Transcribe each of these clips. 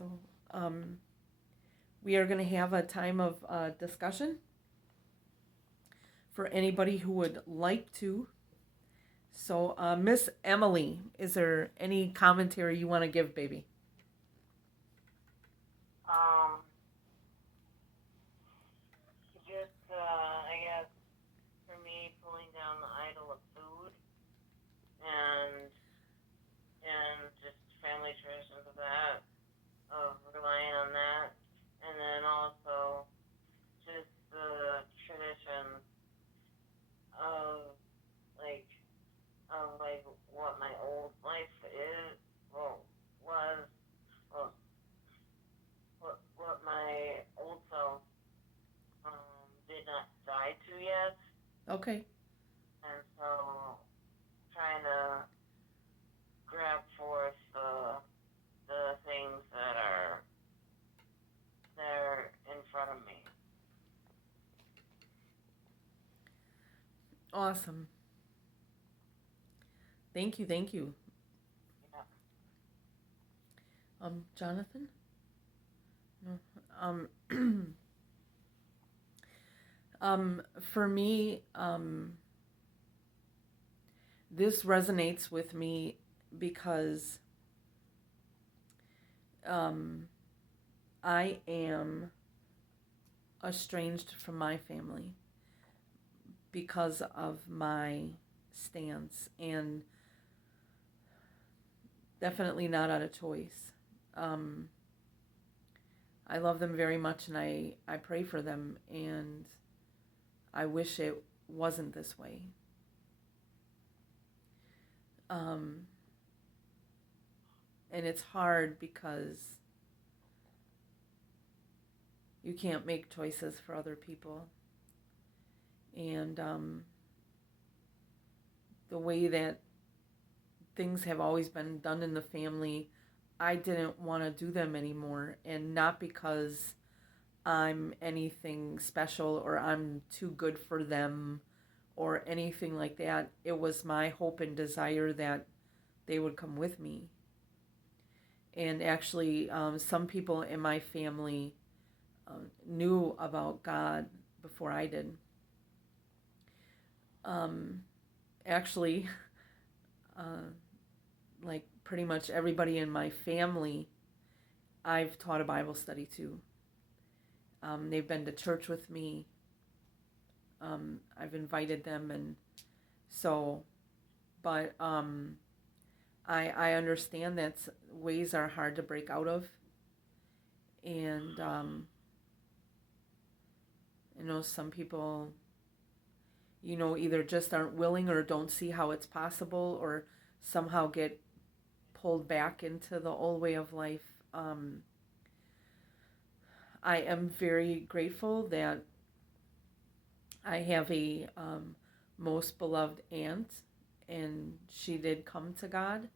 So we are going to have a time of discussion for anybody who would like to. So, Miss Emily, is there any commentary you want to give, baby? Um, just, I guess, for me, pulling down the idol of food and just family traditions of that, of relying on that, and then also just the tradition of like like what my old life is, well, was, well, what my old self did not die to yet, Okay. and so trying to grab forth the things that are there in front of me. Awesome. Thank you. Thank you. Yeah. Jonathan? No. For me, this resonates with me because um, I am estranged from my family because of my stance, and definitely not out of choice. Um, I love them very much, and I pray for them, and I wish it wasn't this way. Um, and it's hard because you can't make choices for other people. And the way that things have always been done in the family, I didn't want to do them anymore. And not because I'm anything special or I'm too good for them or anything like that. It was my hope and desire that they would come with me. And actually, some people in my family knew about God before I did. Um, actually, uh, like pretty much everybody in my family, I've taught a Bible study to. They've been to church with me. I've invited them, and so, but I understand that ways are hard to break out of, and some people, either just aren't willing or don't see how it's possible, or somehow get pulled back into the old way of life. Um, I am very grateful that I have a most beloved aunt, and she did come to God,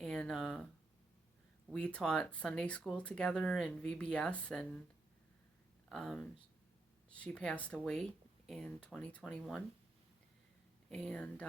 and we taught Sunday school together in VBS, and um, she passed away in 2021, and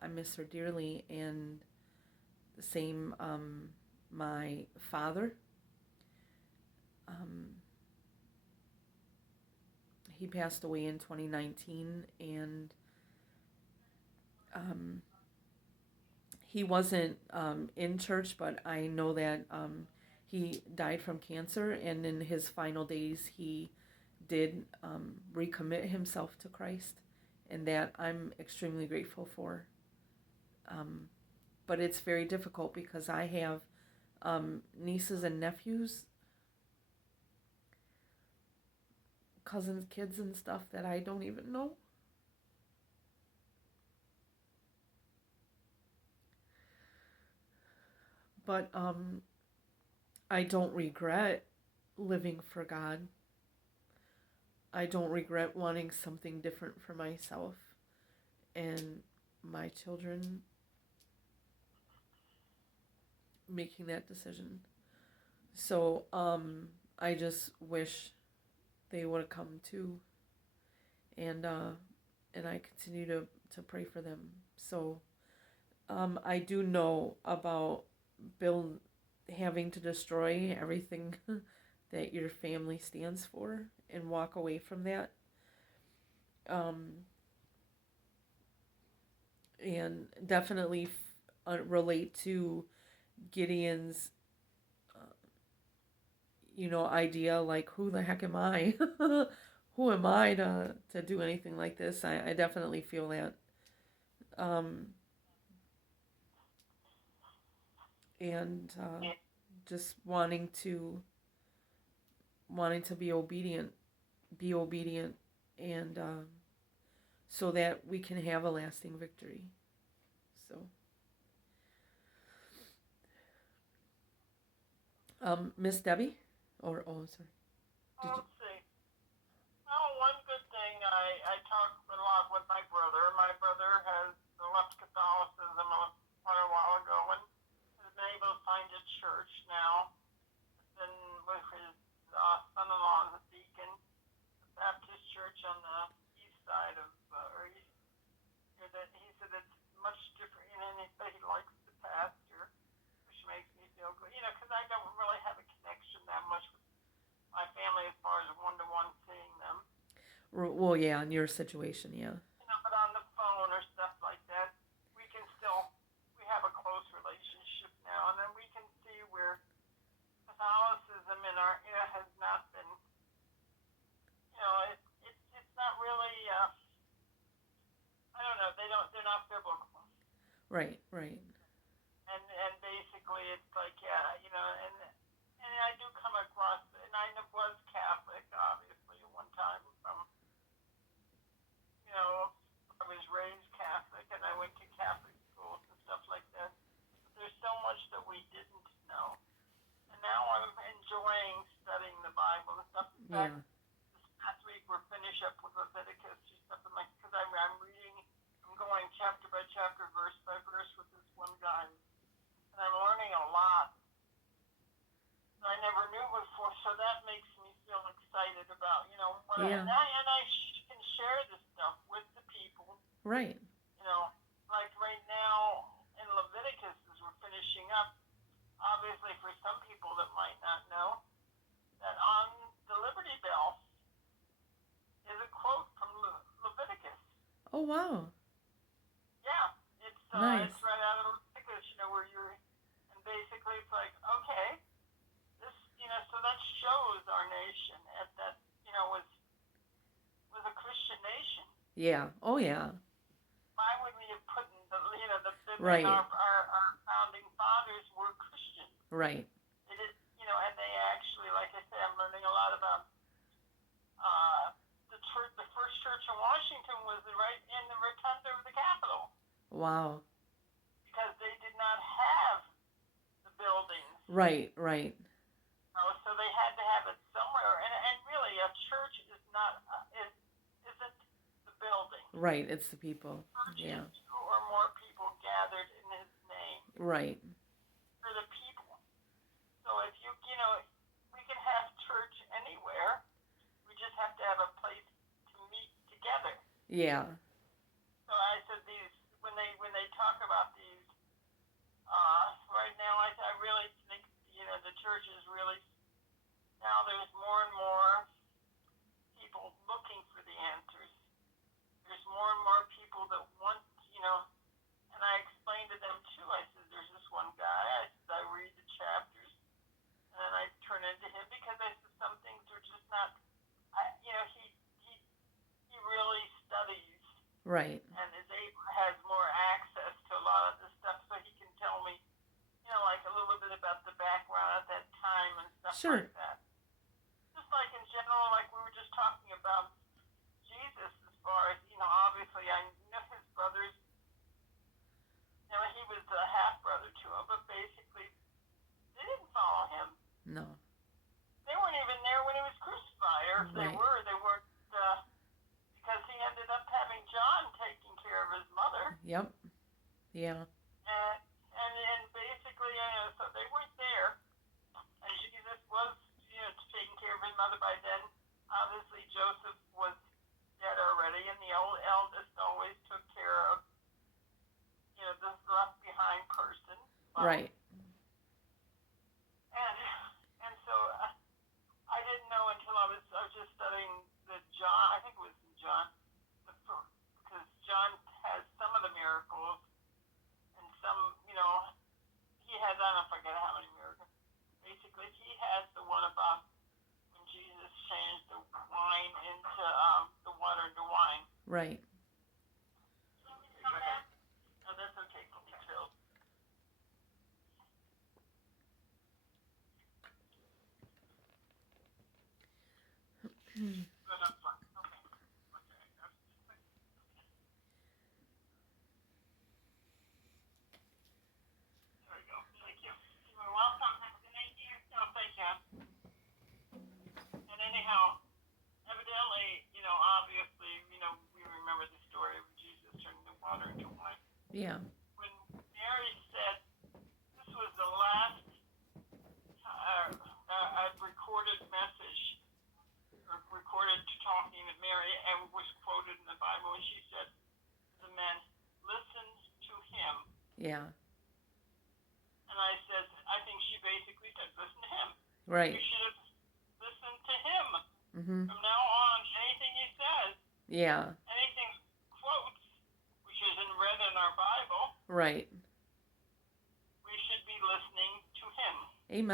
I miss her dearly. And the same, my father. Um, he passed away in 2019, and um, he wasn't in church, but I know that he died from cancer, and in his final days, he did recommit himself to Christ, and that I'm extremely grateful for. Um, but it's very difficult because I have nieces and nephews, cousins, kids, and stuff that I don't even know. But I don't regret living for God. I don't regret wanting something different for myself and my children, making that decision. So I just wish they would have come too, and I continue to pray for them. So I do know about Bill. having to destroy everything that your family stands for and walk away from that. Um, and definitely relate to Gideon's, uh, idea like, who the heck am I? Who am I to do anything like this? I definitely feel that. Um, and Yeah. just wanting to be obedient, and so that we can have a lasting victory. So, Miss Debbie, or oh, sorry, did you? Let's see. Well, one good thing, I talk a lot with my brother. My brother has left Catholicism quite a while ago and has been able to find a church now. Been with his son-in-law as a deacon, the Baptist church on the east side of, or east, that he said it's much different, and he likes the pastor, which makes me feel good, because I don't really have a connection that much with my family as far as one-to-one seeing them. Well, yeah, in your situation, yeah. But on the phone or stuff like that, we can still, we have a close relationship now, and then we can see where Catholicism in our, has not been, it's not really, I don't know, they're not biblical. Right, right. And basically it's like, yeah, and I do come across, and I was Catholic, obviously, at one time from, I was raised Catholic, and I went to Catholic schools and stuff like that. But there's so much that we didn't know. And now I'm enjoying studying the Bible and stuff. In fact, Yeah. this past week we're finished up with Leviticus or something like, because I'm reading, I'm going chapter by chapter, verse by verse with this one guy. And I'm learning a lot that I never knew before, so that makes me feel excited about, Yeah. and I can share this stuff with the people, Right. like right now in Leviticus as we're finishing up, obviously for some people that might not know, that on the Liberty Bell is a quote from Leviticus. Oh, wow. Yeah, it's Nice. right out of Leviticus, where you're, and basically it's like, okay, this, so that shows our nation at that, was a Christian nation. Yeah. Oh, yeah. Why would we have put in Right. our founding fathers were Christians? Right. They did, and they actually, like I say, I'm learning a lot about uh, the church. The first church in Washington was right in the rotunda of the Capitol Wow. because they did not have the buildings. Right. Right. So they had to have it somewhere, and really a church is not isn't the building. Right. It's the people. Church Yeah. is two or more people gathered in His name. Right. For the people. So if we can have church anywhere. We just have to have a place to meet together. Yeah. So I said when they talk about these, right now I really think the church is really, now there's more and more people looking for the answers. There's more and more people that want, and I explained to them too. I said there's this one guy. I said I read the chapters and then I turn into him because I said some things are just not. He really studies Right. and has more access to a lot of this stuff, so he can tell me, like a little bit about the background at that time and stuff Sure. like that. Just like in general, like we were just talking about Jesus, as far as obviously I know his brothers. He was a half brother to him, but basically they didn't follow him. No. They weren't even there when he was crucified, or if they Right. were, they weren't. Because he ended up having John taking care of his mother. Yep. Yeah. And basically, so they weren't there. And Jesus was, taking care of his mother by then. Obviously, Joseph was dead already, and the eldest always took care of, this left behind person. Well, Right. Right. Come back? Oh, that's okay. Me too. Good, I'm fine. Okay. Okay. There we go. Thank you. You're welcome. Have a good night, dear. Oh, thank you. And anyhow, evidently, obviously, we remember the story of Jesus turning the water into wine. Yeah. When Mary said, this was the last recorded message, or recorded talking to Mary, and was quoted in the Bible, and she said to the men, listen to him. Yeah. And I said, I think she basically said, listen to him. Right. You should have listened to him. Mhm. From now on, anything he says, Yeah. anything quotes, which isn't read in our Bible, Right. we should be listening to him. Amen.